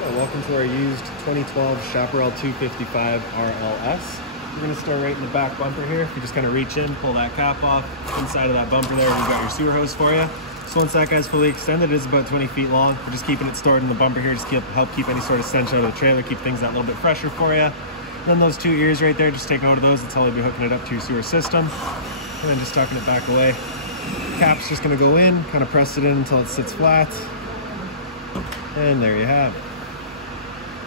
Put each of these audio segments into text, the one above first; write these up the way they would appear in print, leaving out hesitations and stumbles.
Yeah, welcome to our used 2012 Chaparral 255 RLS. We're going to start right in the back bumper here. If you just kind of reach in, pull that cap off, inside of that bumper there, we've got your sewer hose for you. So once that guy's fully extended, it is about 20 feet long. We're just keeping it stored in the bumper here, just help keep any sort of stench out of the trailer, keep things that little bit fresher for you. Then those two ears right there, just take note of those. That's how you'll be hooking it up to your sewer system. And then just tucking it back away. Cap's just going to go in, kind of press it in until it sits flat. And there you have it.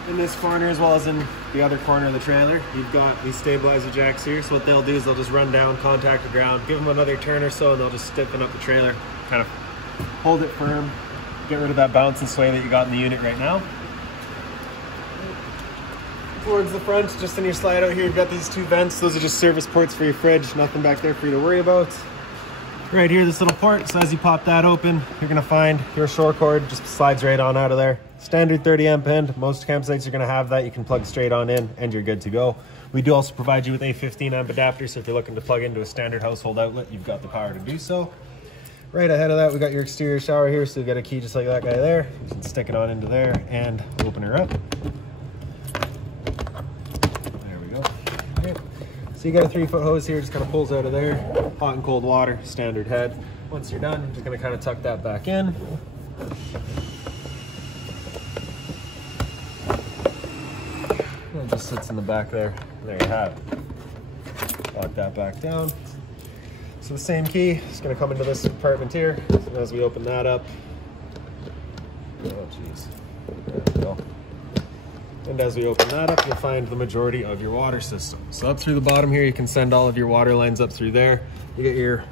In this corner, as well as in the other corner of the trailer, you've got these stabilizer jacks here. So what they'll do is they'll just run down, contact the ground, give them another turn or so, and they'll just stiffen up the trailer, kind of hold it firm, get rid of that bounce and sway that you got in the unit right now. Towards the front, just in your slide out here, you've got these two vents. Those are just service ports for your fridge. Nothing back there for you to worry about. Right here, this little port, so as you pop that open, you're gonna find your shore cord, just slides right on out of there. Standard 30 amp end, most campsites are gonna have that. You can plug straight on in and you're good to go. We do also provide you with a 15 amp adapter, so if you're looking to plug into a standard household outlet, you've got the power to do so. Right ahead of that, we got your exterior shower here, so you've got a key just like that guy there. You can stick it on into there and open her up. There we go. Okay. So you got a 3-foot hose here, just kind of pulls out of there. Hot and cold water, standard head. Once you're done, you're just gonna kind of tuck that back in. And it just sits in the back there. There you have it. Lock that back down. So the same key is gonna come into this compartment here. So as we open that up, oh geez, there we go. And as we open that up, you'll find the majority of your water system. So up through the bottom here, you can send all of your water lines up through there. You get your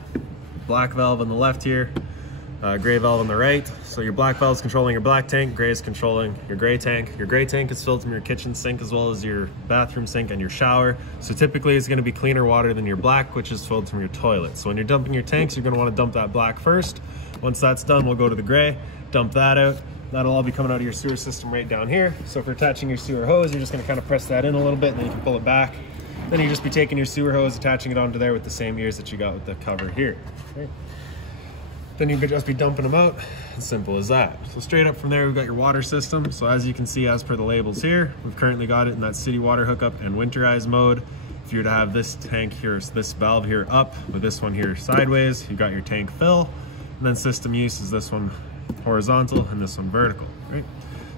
black valve on the left here, gray valve on the right. So your black valve is controlling your black tank, gray is controlling your gray tank. Your gray tank is filled from your kitchen sink as well as your bathroom sink and your shower. So typically it's gonna be cleaner water than your black, which is filled from your toilet. So when you're dumping your tanks, you're gonna wanna dump that black first. Once that's done, we'll go to the gray, dump that out. That'll all be coming out of your sewer system right down here. So if you're attaching your sewer hose, you're just gonna kind of press that in a little bit and then you can pull it back. Then you just be taking your sewer hose, attaching it onto there with the same ears that you got with the cover here. Okay. Then you could just be dumping them out, as simple as that. So straight up from there, we've got your water system. So as you can see, as per the labels here, we've currently got it in that city water hookup and winterized mode. If you were to have this tank here, this valve here up with this one here sideways, you've got your tank fill. And then system use is this one horizontal and this one vertical, right?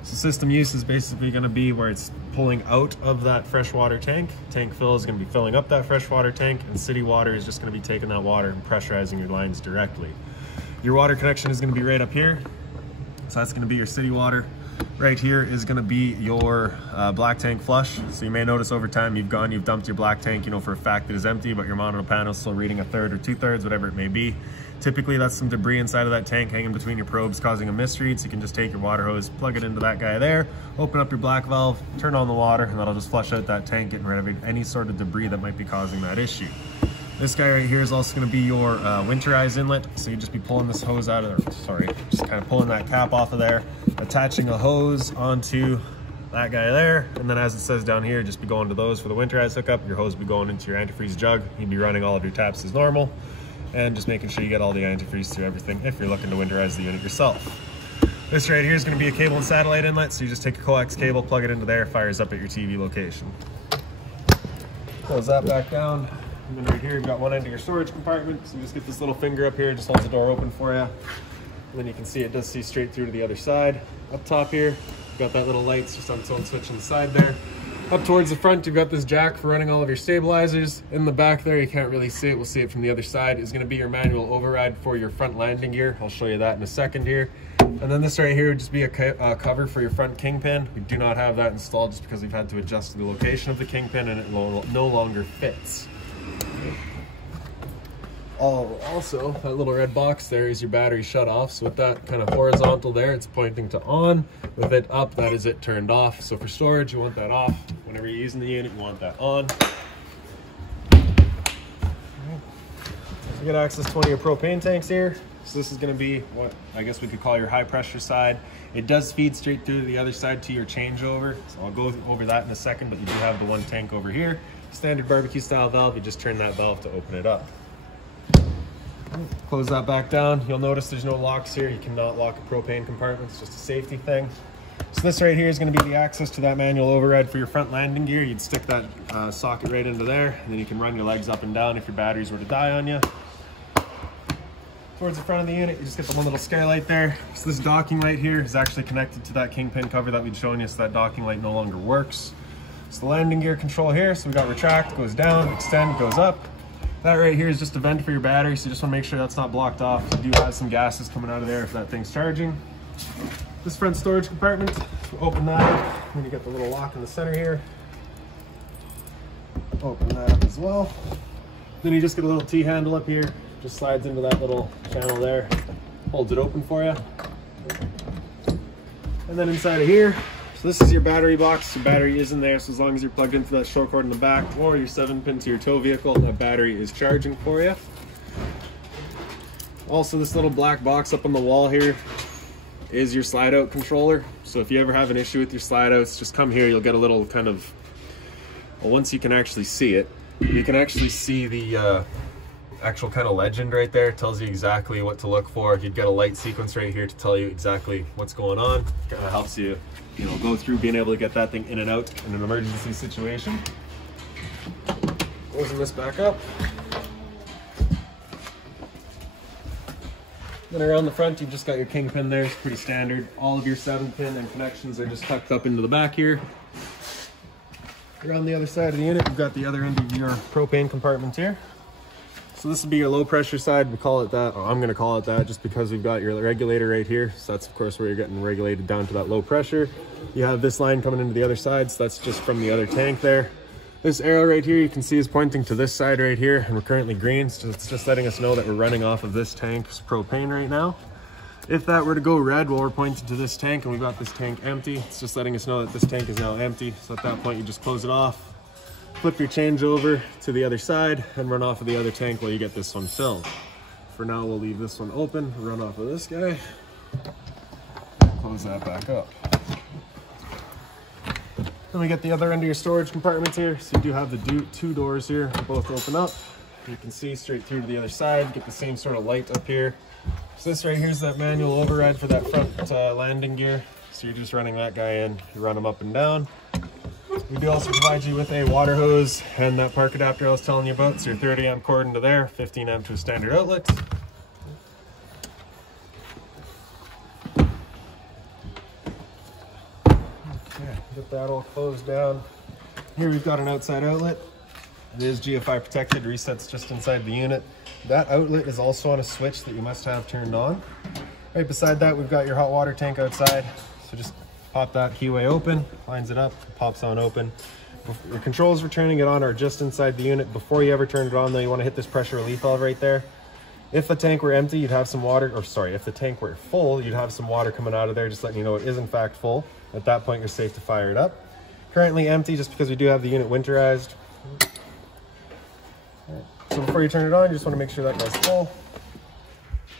So system use is basically gonna be where it's pulling out of that freshwater tank. Tank fill is gonna be filling up that freshwater tank, and city water is just gonna be taking that water and pressurizing your lines directly. Your water connection is gonna be right up here. So that's gonna be your city water. Right here is gonna be your black tank flush. So you may notice over time you've dumped your black tank, you know, for a fact that it's empty, but your monitor panel is still reading 1/3 or 2/3, whatever it may be. Typically that's some debris inside of that tank hanging between your probes causing a misread. So you can just take your water hose, plug it into that guy there, open up your black valve, turn on the water, and that'll just flush out that tank, getting rid of any sort of debris that might be causing that issue. This guy right here is also going to be your winterized inlet. So you just be pulling this hose out of there, sorry, just kind of pulling that cap off of there, attaching a hose onto that guy there, and then as it says down here, just be going to those for the winterized hookup. Your hose will be going into your antifreeze jug. You'd be running all of your taps as normal, and just making sure you get all the antifreeze through everything if you're looking to winterize the unit yourself. This right here is going to be a cable and satellite inlet, so you just take a coax cable, plug it into there, fires up at your TV location. Close that back down. And then right here, you've got one end of your storage compartment. So you just get this little finger up here, it just holds the door open for you. And then you can see it does see straight through to the other side. Up top here, you've got that little light, it's just on its own switch on the side there. Up towards the front, you've got this jack for running all of your stabilizers. In the back there, you can't really see it, we'll see it from the other side, is gonna be your manual override for your front landing gear. I'll show you that in a second here. And then this right here would just be a cover for your front kingpin. We do not have that installed just because we've had to adjust to the location of the kingpin and it no longer fits. Also, that little red box there is your battery shut off. So with that kind of horizontal there, it's pointing to on. With it up, that is it turned off. So for storage, you want that off. Whenever you're using the unit, you want that on. You get access to one of your propane tanks here. So this is going to be what I guess we could call your high pressure side. It does feed straight through to the other side to your changeover. So I'll go over that in a second, but you do have the one tank over here. Standard barbecue style valve, you just turn that valve to open it up. Close that back down. You'll notice there's no locks here. You cannot lock a propane compartment. It's just a safety thing. So this right here is going to be the access to that manual override for your front landing gear. You'd stick that socket right into there, and then you can run your legs up and down if your batteries were to die on you. Towards the front of the unit, you just get the one little skylight there. So this docking light here is actually connected to that kingpin cover that we'd shown you, so that docking light no longer works. So the landing gear control here, so we got retract, goes down, extend, goes up. That right here is just a vent for your battery, so you just want to make sure that's not blocked off. You do have some gases coming out of there if that thing's charging. This front storage compartment, open that up, then you get the little lock in the center here. Open that up as well. Then you just get a little T-handle up here, just slides into that little channel there, holds it open for you. And then inside of here, so this is your battery box. Your battery is in there, so as long as you're plugged into that short cord in the back or your 7-pin to your tow vehicle, that battery is charging for you. Also, this little black box up on the wall here is your slide out controller. So if you ever have an issue with your slide outs, just come here. You'll get a little kind of, well, once you can actually see it, you can actually see the actual kind of legend right there. It tells you exactly what to look for. You'd get a light sequence right here to tell you exactly what's going on. Kind of helps you, you know, go through being able to get that thing in and out in an emergency situation. Closing this back up. Then around the front, you've just got your kingpin there. It's pretty standard. All of your 7-pin and connections are just tucked up into the back here. Around the other side of the unit, you've got the other end of your propane compartment here. So this would be your low pressure side. We call it that, or I'm going to call it that, just because we've got your regulator right here. So that's of course where you're getting regulated down to that low pressure. You have this line coming into the other side, so that's just from the other tank there. This arrow right here you can see is pointing to this side right here, and we're currently green, so it's just letting us know that we're running off of this tank's propane right now. If that were to go red while we're pointing to this tank and we've got this tank empty, it's just letting us know that this tank is now empty. So at that point you just close it off, flip your change over to the other side, and run off of the other tank while you get this one filled. For now we'll leave this one open, run off of this guy, close that back up. Then we get the other end of your storage compartment here. So you do have the two doors here, both open up. You can see straight through to the other side, get the same sort of light up here. So this right here is that manual override for that front landing gear. So you're just running that guy in, you run them up and down. We do also provide you with a water hose and that park adapter I was telling you about. So your 30 amp cord into there, 15 amp to a standard outlet. Okay, get that all closed down. Here we've got an outside outlet. It is GFI protected, resets just inside the unit. That outlet is also on a switch that you must have turned on. Right beside that, we've got your hot water tank outside. So just pop that keyway open, lines it up, pops on open. Your controls for turning it on are just inside the unit. Before you ever turn it on though, you want to hit this pressure relief valve right there. If the tank were empty, you'd have some water, or sorry, if the tank were full, you'd have some water coming out of there, just letting you know it is in fact full. At that point, you're safe to fire it up. Currently empty just because we do have the unit winterized. So before you turn it on, you just want to make sure that guy's full.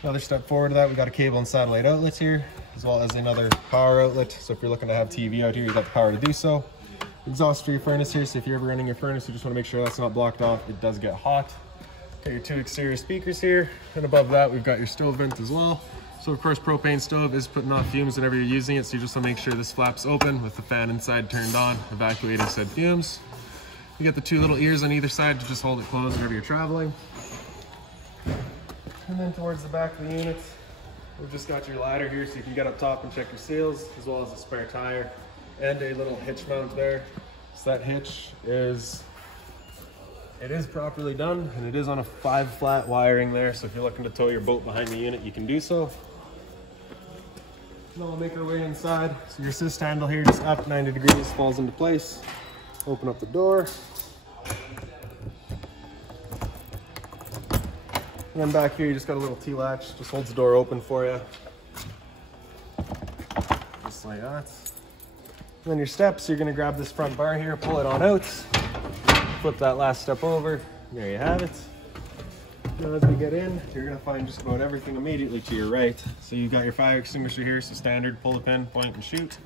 Another step forward to that, we've got a cable and satellite outlets here, as well as another power outlet. So if you're looking to have TV out here, you've got the power to do so. Exhaust for your furnace here, so if you're ever running your furnace, you just want to make sure that's not blocked off. It does get hot. Got your two exterior speakers here, and above that, we've got your stove vent as well. So of course, propane stove is putting off fumes whenever you're using it, so you just want to make sure this flap's open with the fan inside turned on, evacuating said fumes. You get the two little ears on either side to just hold it closed whenever you're traveling. And then towards the back of the unit, we've just got your ladder here so you can get up top and check your seals, as well as a spare tire and a little hitch mount there. So that hitch is, it is properly done, and it is on a 5 flat wiring there. So if you're looking to tow your boat behind the unit, you can do so. Now we'll make our way inside. So your assist handle here, just up 90 degrees, falls into place. Open up the door. And then back here, you just got a little T-latch, just holds the door open for you. Just like that. And then your steps, you're gonna grab this front bar here, pull it on out, flip that last step over, and there you have it. Now as we get in, you're gonna find just about everything immediately to your right. So you've got your fire extinguisher here, so standard, pull the pin, point and shoot.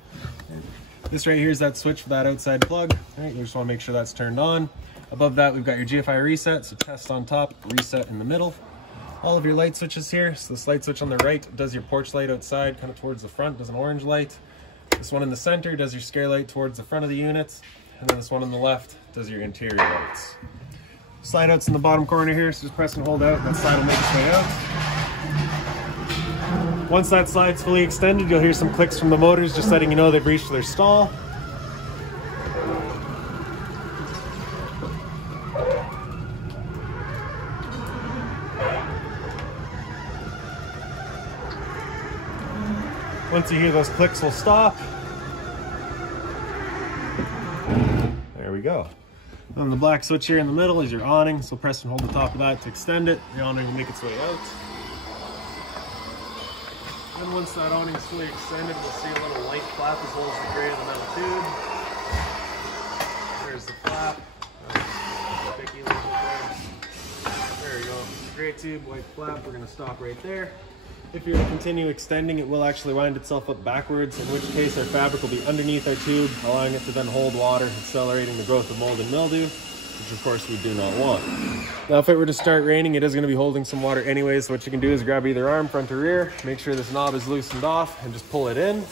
This right here is that switch for that outside plug. All right, you just wanna make sure that's turned on. Above that, we've got your GFI reset, so test on top, reset in the middle. All of your light switches here. So this light switch on the right does your porch light outside, kind of towards the front, does an orange light. This one in the center does your scare light towards the front of the unit, and then this one on the left does your interior lights. Slide out's in the bottom corner here, so just press and hold out, that slide will make its way out. Once that slide's fully extended, you'll hear some clicks from the motors just letting you know they've reached their stall. Once you hear those clicks, will stop. There we go. On the black switch here in the middle is your awning, so press and hold the top of that to extend it. The awning will make its way out. Then once that awning is fully extended, we'll see a little light flap as well as the gray of the metal tube. There's the flap. There we go. Gray tube, white flap. We're going to stop right there. If you're to continue extending, it will actually wind itself up backwards, in which case our fabric will be underneath our tube, allowing it to then hold water, accelerating the growth of mold and mildew, which of course we do not want. Now if it were to start raining, it is going to be holding some water anyways, so what you can do is grab either arm, front or rear, make sure this knob is loosened off, and just pull it in.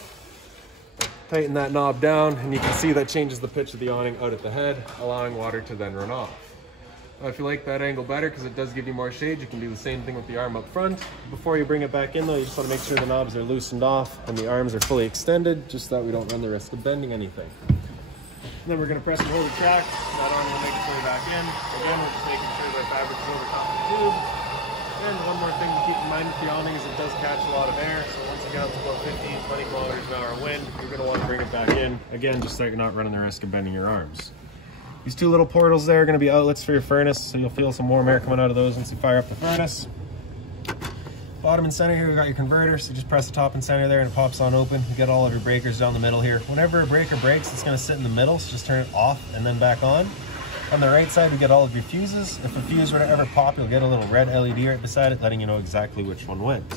Tighten that knob down, and you can see that changes the pitch of the awning out at the head, allowing water to then run off. If you like that angle better, because it does give you more shade, you can do the same thing with the arm up front. Before you bring it back in though, you just want to make sure the knobs are loosened off and the arms are fully extended, just so that we don't run the risk of bending anything. And then we're going to press and hold the track. That arm will make its way back in. Again, we're just making sure that fabric is over top of the tube. And one more thing to keep in mind with the awning is it does catch a lot of air. So once you get up to about 15-20 kilometers an hour wind, you're going to want to bring it back in. Again, just so you're not running the risk of bending your arms. These two little portals there are going to be outlets for your furnace, so you'll feel some warm air coming out of those once you fire up the furnace. Bottom and center here, we got your converter, so just press the top and center there and it pops on open. You get all of your breakers down the middle here. Whenever a breaker breaks, it's going to sit in the middle, so just turn it off and then back on. On the right side, we get all of your fuses. If a fuse were to ever pop, you'll get a little red LED right beside it, letting you know exactly which one went.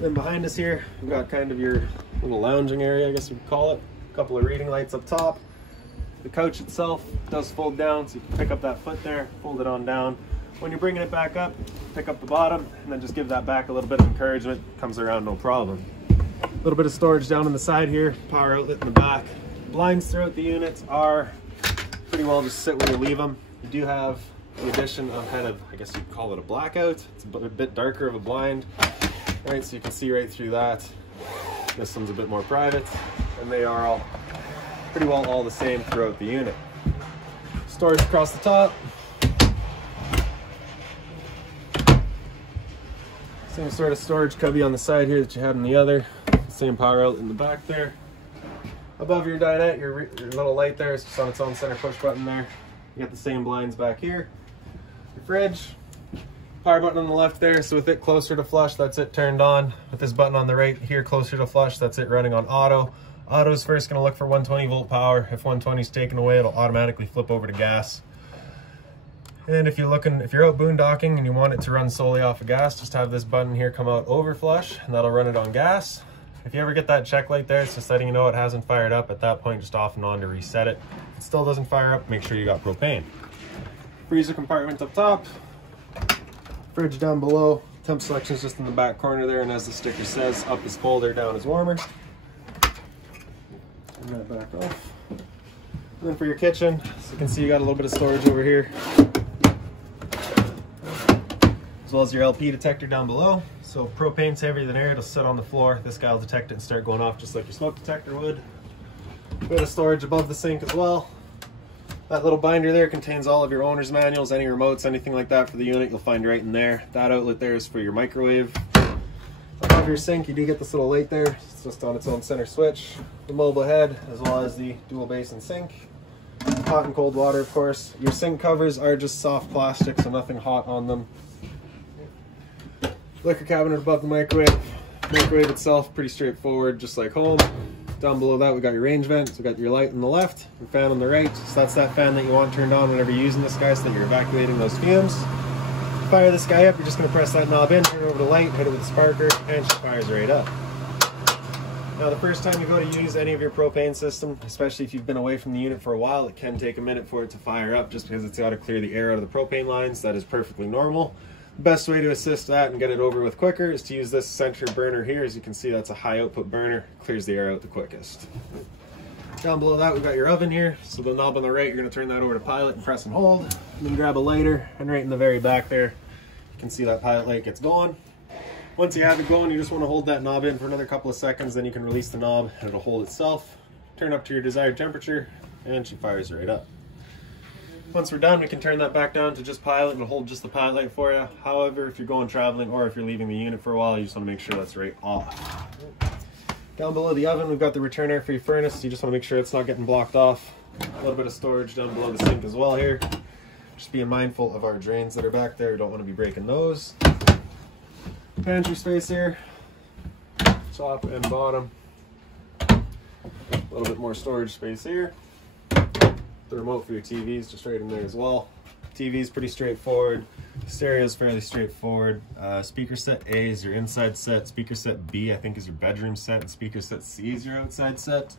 Then behind us here, we've got kind of your little lounging area, I guess you could call it. A couple of reading lights up top. The couch itself does fold down, so you can pick up that foot there, fold it on down. When you're bringing it back up, pick up the bottom, and then just give that back a little bit of encouragement. Comes around no problem. A little bit of storage down on the side here, power outlet in the back. Blinds throughout the units are pretty well just sit where you leave them. You do have the addition of kind of, I guess you'd call it a blackout. It's a bit darker of a blind, right? So you can see right through that. This one's a bit more private, and they are all pretty well all the same throughout the unit. Storage across the top. Same sort of storage cubby on the side here that you had in the other. Same power outlet in the back there. Above your dinette, your little light there is just on its own center push button there. You got the same blinds back here. Your fridge. Power button on the left there, so with it closer to flush, that's it turned on. With this button on the right here closer to flush, that's it running on auto. Auto's first going to look for 120 volt power. If 120 is taken away, it'll automatically flip over to gas. And if you're out boondocking and you want it to run solely off of gas, just have this button here come out over flush, and that'll run it on gas. If you ever get that check light there, it's just letting you know it hasn't fired up. At that point, just off and on to reset it. If it still doesn't fire up, make sure you got propane. Freezer compartment up top. Fridge down below. Temp selection is just in the back corner there, and as the sticker says, up is colder, down is warmer. Turn that back off. And then for your kitchen, so you can see you got a little bit of storage over here, as well as your LP detector down below. So if propane's heavier than air, it'll sit on the floor. This guy will detect it and start going off just like your smoke detector would. A bit of storage above the sink as well. That little binder there contains all of your owner's manuals, any remotes, anything like that for the unit, you'll find right in there. That outlet there is for your microwave. Above your sink, you do get this little light there. It's just on its own center switch. The mobile head, as well as the dual basin sink. Hot and cold water, of course. Your sink covers are just soft plastic, so nothing hot on them. Liquor cabinet above the microwave. Microwave itself, pretty straightforward, just like home. Down below that, we got your range vent. So we got your light on the left, your fan on the right. So that's that fan that you want turned on whenever you're using this guy, so that you're evacuating those fumes. Fire this guy up, you're just going to press that knob in, turn it over to light, hit it with the sparker, and she fires right up. Now the first time you go to use any of your propane system, especially if you've been away from the unit for a while, it can take a minute for it to fire up just because it's got to clear the air out of the propane lines. That is perfectly normal. Best way to assist that and get it over with quicker is to use this center burner here. As you can see, that's a high output burner, clears the air out the quickest. Down below that, we've got your oven here. So the knob on the right, you're gonna turn that over to pilot and press and hold. And then grab a lighter, and right in the very back there, you can see that pilot light gets going. Once you have it going, you just wanna hold that knob in for another couple of seconds, then you can release the knob and it'll hold itself. Turn up to your desired temperature, and she fires right up. Once we're done, we can turn that back down to just pilot and it'll hold just the pilot light for you. However, if you're going traveling or if you're leaving the unit for a while, you just want to make sure that's right off. Down below the oven, we've got the return air for your furnace. You just want to make sure it's not getting blocked off. A little bit of storage down below the sink as well here. Just being mindful of our drains that are back there. You don't want to be breaking those. Pantry space here, top and bottom. A little bit more storage space here. The remote for your TV is just right in there as well. TV is pretty straightforward. Stereo is fairly straightforward. Speaker set A is your inside set. Speaker set B, I think, is your bedroom set. And speaker set C is your outside set.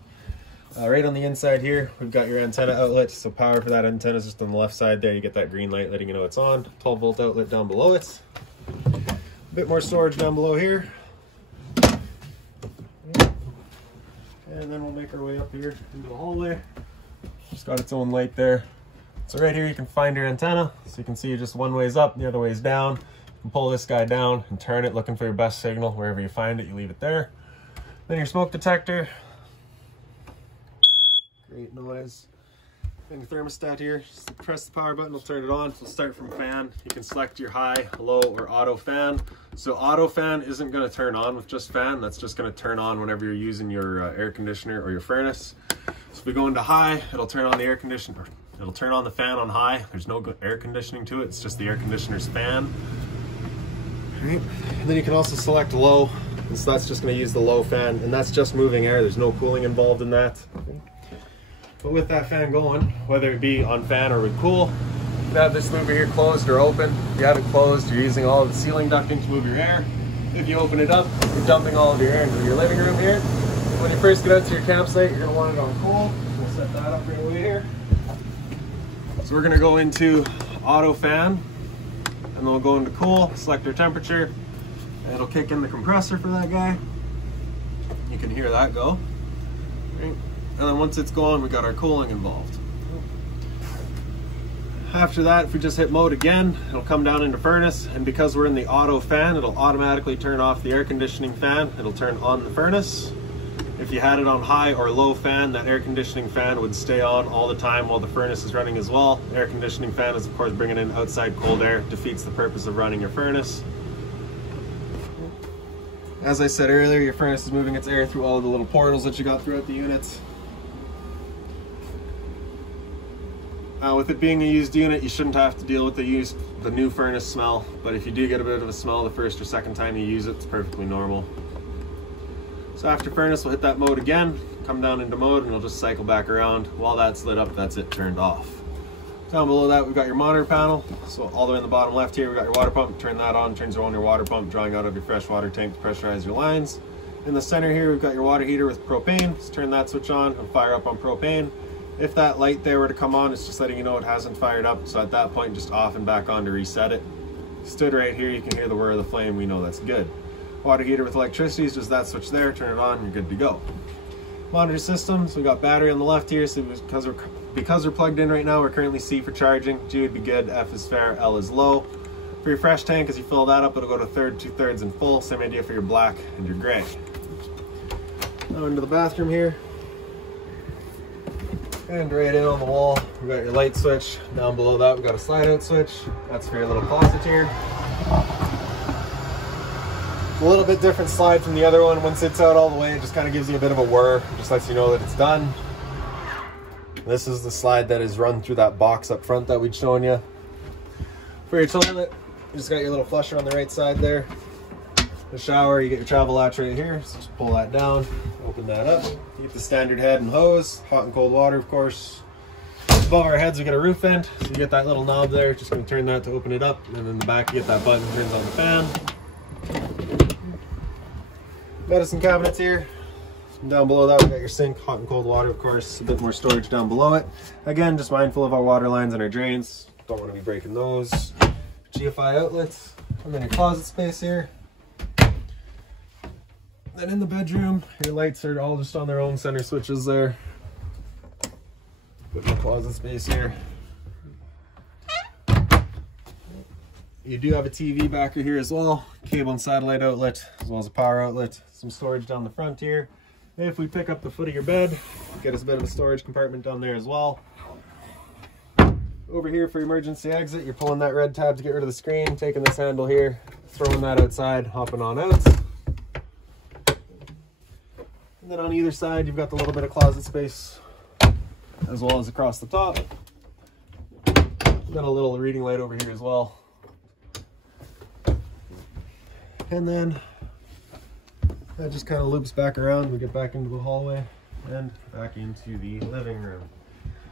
Right on the inside here, we've got your antenna outlet. So power for that antenna is just on the left side there. You get that green light letting you know it's on. 12-volt outlet down below it. A bit more storage down below here. And then we'll make our way up here into the hallway. Just got its own light there. So right here you can find your antenna. So you can see just one way's up, the other way's down. You can pull this guy down and turn it, looking for your best signal. Wherever you find it, you leave it there. Then your smoke detector. Great noise. And your thermostat here. Just press the power button, it'll turn it on. So we'll start from fan. You can select your high, low, or auto fan. So auto fan isn't going to turn on with just fan. That's just going to turn on whenever you're using your air conditioner or your furnace. So if we go into high, it'll turn on the air conditioner. It'll turn on the fan on high. There's no air conditioning to it. It's just the air conditioner's fan. All right. And then you can also select low. And so that's just going to use the low fan. And that's just moving air. There's no cooling involved in that. But with that fan going, whether it be on fan or with cool, you can have this louver here closed or open. If you have it closed, you're using all of the ceiling ducting to move your air. If you open it up, you're dumping all of your air into your living room here. When you first get out to your campsite, you're going to want it on cool. We'll set that up right away here. So we're going to go into auto fan, and then we'll go into cool, select our temperature, and it'll kick in the compressor for that guy. You can hear that go. Right. And then once it's going, we got our cooling involved. After that, if we just hit mode again, it'll come down into furnace, and because we're in the auto fan, it'll automatically turn off the air conditioning fan. It'll turn on the furnace. If you had it on high or low fan, that air conditioning fan would stay on all the time while the furnace is running as well. The air conditioning fan is of course bringing in outside cold air, defeats the purpose of running your furnace. As I said earlier, your furnace is moving its air through all of the little portals that you got throughout the unit. With it being a used unit, you shouldn't have to deal with the new furnace smell, but if you do get a bit of a smell the first or second time you use it, it's perfectly normal. So after furnace, we'll hit that mode again, come down into mode, and it'll just cycle back around. While that's lit up, that's it turned off. Down below that, we've got your monitor panel. So all the way in the bottom left here, we've got your water pump. Turn that on, turns on your water pump, drawing out of your fresh water tank to pressurize your lines. In the center here, we've got your water heater with propane. Just turn that switch on and fire up on propane. If that light there were to come on, it's just letting you know it hasn't fired up. So at that point, just off and back on to reset it. Stood right here, you can hear the whir of the flame. We know that's good. Water heater with electricity is just that switch there. Turn it on, you're good to go. Monitor systems, we got battery on the left here. So because we're plugged in right now, we're currently C for charging. G would be good, F is fair, L is low. For your fresh tank, as you fill that up, it'll go to third, 2/3 and full. Same idea for your black and your gray. Now into the bathroom here. And right in on the wall, we got your light switch. Down below that, we got a slide out switch. That's for your little closet here. A little bit different slide from the other one. Once it's out all the way, it just kind of gives you a bit of a whir. It just lets you know that it's done. This is the slide that is run through that box up front that we'd shown you. For your toilet, you just got your little flusher on the right side there. The shower, you get your travel latch right here. So just pull that down, open that up. You get the standard head and hose, hot and cold water, of course. Above our heads, we get a roof vent. So you get that little knob there. Just gonna turn that to open it up. And then in the back, you get that button, turns on the fan. Medicine cabinets here. And down below that, we got your sink, hot and cold water, of course. A bit more storage down below it. Again, just mindful of our water lines and our drains. Don't want to be breaking those. GFI outlets. And then your closet space here. Then in the bedroom, your lights are all just on their own center switches there. Put your closet space here. You do have a TV back here as well, cable and satellite outlet, as well as a power outlet, some storage down the front here. If we pick up the foot of your bed, get us a bit of a storage compartment down there as well. Over here for emergency exit, you're pulling that red tab to get rid of the screen, taking this handle here, throwing that outside, hopping on out. And then on either side, you've got the little bit of closet space, as well as across the top. Got a little reading light over here as well. And then that just kind of loops back around. We get back into the hallway and back into the living room.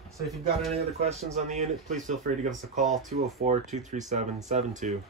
So if you've got any other questions on the unit, please feel free to give us a call, 204-237-7272.